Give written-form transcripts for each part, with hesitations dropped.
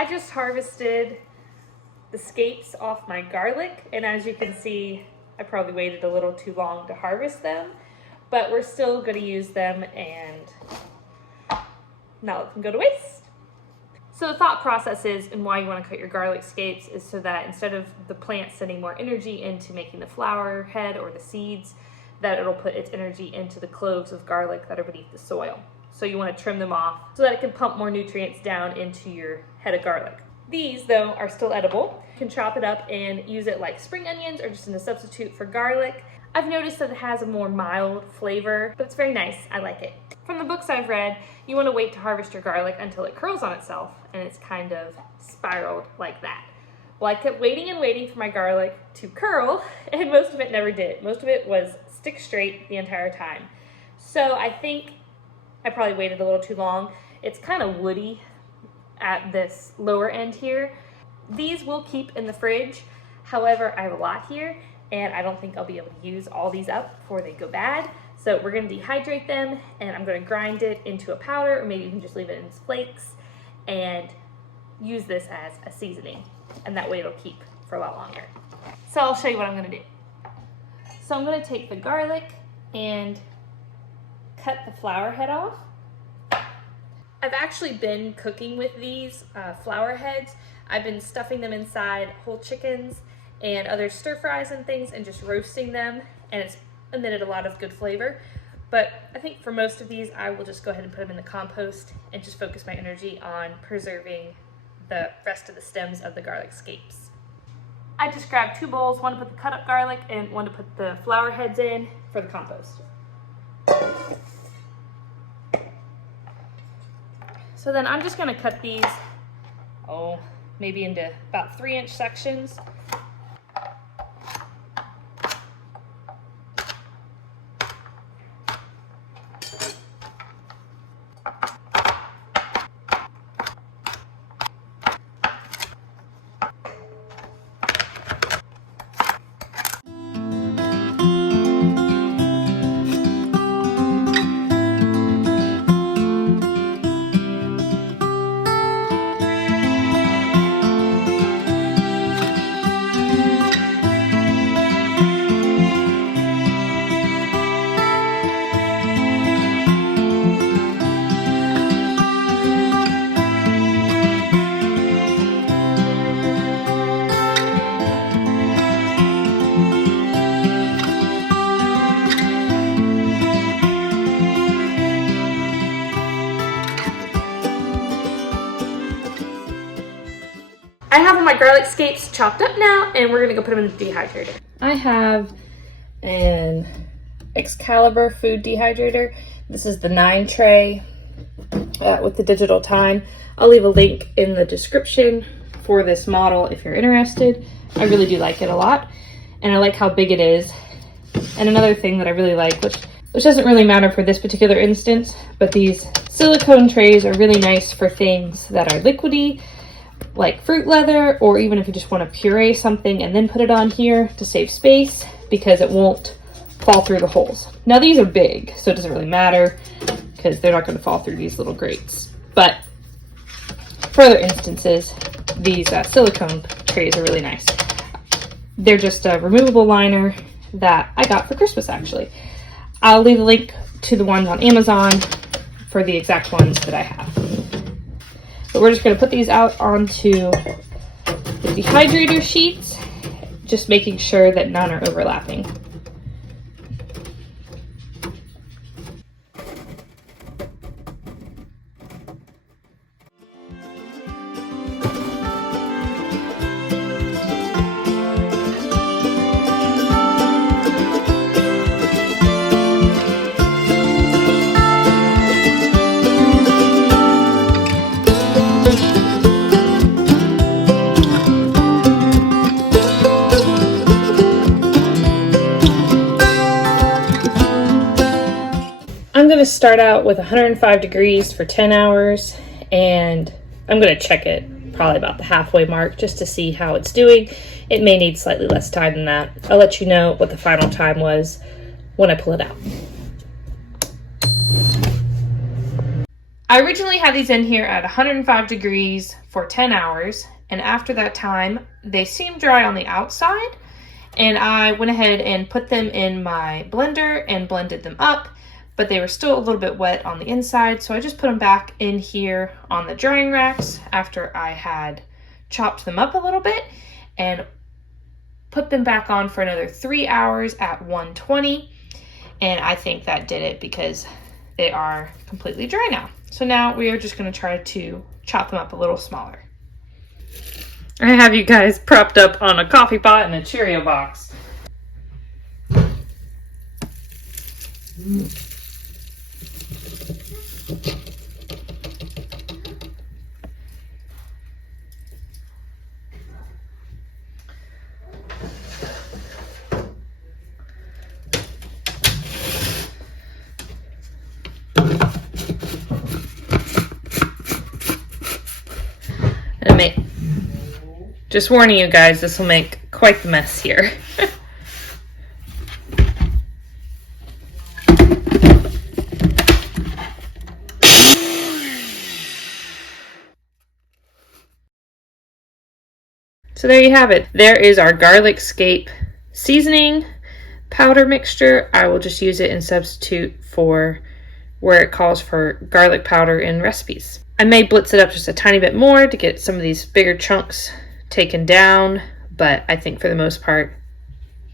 I just harvested the scapes off my garlic, and as you can see, I probably waited a little too long to harvest them, but we're still going to use them and not let them go to waste. So the thought process is, and why you want to cut your garlic scapes, is so that instead of the plant sending more energy into making the flower head or the seeds, that it'll put its energy into the cloves of garlic that are beneath the soil. So you want to trim them off so that it can pump more nutrients down into your head of garlic. These, though, are still edible. You can chop it up and use it like spring onions or just in a substitute for garlic. I've noticed that it has a more mild flavor, but it's very nice. I like it. From the books I've read, you want to wait to harvest your garlic until it curls on itself and it's kind of spiraled like that. Well, I kept waiting and waiting for my garlic to curl, and most of it never did. Most of it was stick straight the entire time. So I think I probably waited a little too long. It's kind of woody at this lower end here. These will keep in the fridge. However, I have a lot here, and I don't think I'll be able to use all these up before they go bad. So we're gonna dehydrate them, and I'm gonna grind it into a powder, or maybe you can just leave it in flakes and use this as a seasoning. And that way it'll keep for a lot longer. So I'll show you what I'm gonna do. So I'm gonna take the garlic and cut the flower head off. I've actually been cooking with these flower heads. I've been stuffing them inside whole chickens and other stir fries and things and just roasting them, and it's emitted a lot of good flavor. But I think for most of these, I will just go ahead and put them in the compost and just focus my energy on preserving the rest of the stems of the garlic scapes. I just grabbed 2 bowls, one to put the cut up garlic and one to put the flower heads in for the compost. So then I'm just gonna cut these, maybe into about 3-inch sections. I have all my garlic scapes chopped up now, and we're gonna go put them in the dehydrator. I have an Excalibur food dehydrator. This is the 9 tray with the digital time. I'll leave a link in the description for this model if you're interested. I really do like it a lot, and I like how big it is. And another thing that I really like, which doesn't really matter for this particular instance, but these silicone trays are really nice for things that are liquidy, like fruit leather, or even if you just want to puree something and then put it on here to save space, because it won't fall through the holes. Now these are big, so it doesn't really matter because they're not going to fall through these little grates. But for other instances, these silicone trays are really nice. They're just a removable liner that I got for Christmas, actually. I'll leave a link to the ones on Amazon for the exact ones that I have. But we're just going to put these out onto the dehydrator sheets, just making sure that none are overlapping. I'm going to start out with 105 degrees for 10 hours, and I'm going to check it probably about the halfway mark just to see how it's doing. It may need slightly less time than that. I'll let you know what the final time was when I pull it out. I originally had these in here at 105 degrees for 10 hours, and after that time, they seemed dry on the outside, and I went ahead and put them in my blender and blended them up, but they were still a little bit wet on the inside, so I just put them back in here on the drying racks after I had chopped them up a little bit, and put them back on for another 3 hours at 120, and I think that did it because they are completely dry now. So now we are just going to try to chop them up a little smaller. I have you guys propped up on a coffee pot and a Cheerio box. Just warning you guys, this will make quite the mess here. So there you have it. There is our garlic scape seasoning powder mixture. I will just use it in substitute for where it calls for garlic powder in recipes. I may blitz it up just a tiny bit more to get some of these bigger chunks taken down, but I think for the most part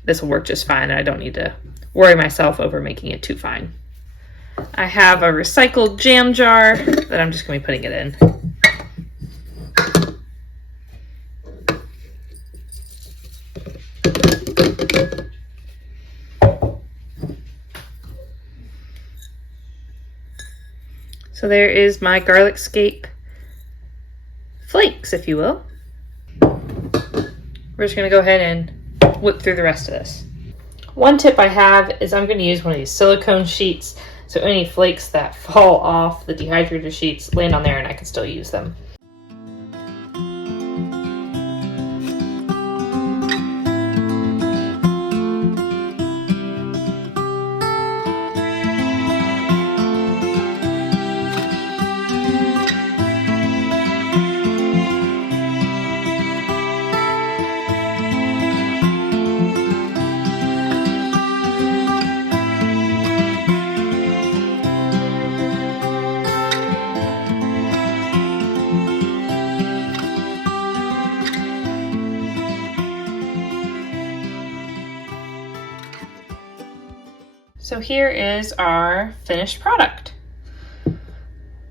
this will work just fine, and I don't need to worry myself over making it too fine. I have a recycled jam jar that I'm just going to be putting it in. So there is my garlic scape flakes, if you will. We're just going to go ahead and whip through the rest of this. One tip I have is I'm going to use one of these silicone sheets, so any flakes that fall off the dehydrator sheets land on there and I can still use them. So here is our finished product.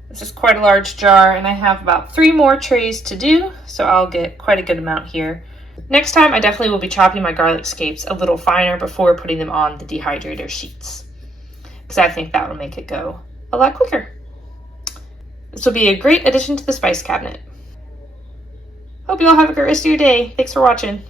This is quite a large jar, and I have about 3 more trays to do, so I'll get quite a good amount here. Next time, I definitely will be chopping my garlic scapes a little finer before putting them on the dehydrator sheets, because I think that will make it go a lot quicker. This will be a great addition to the spice cabinet. Hope you all have a great rest of your day. Thanks for watching.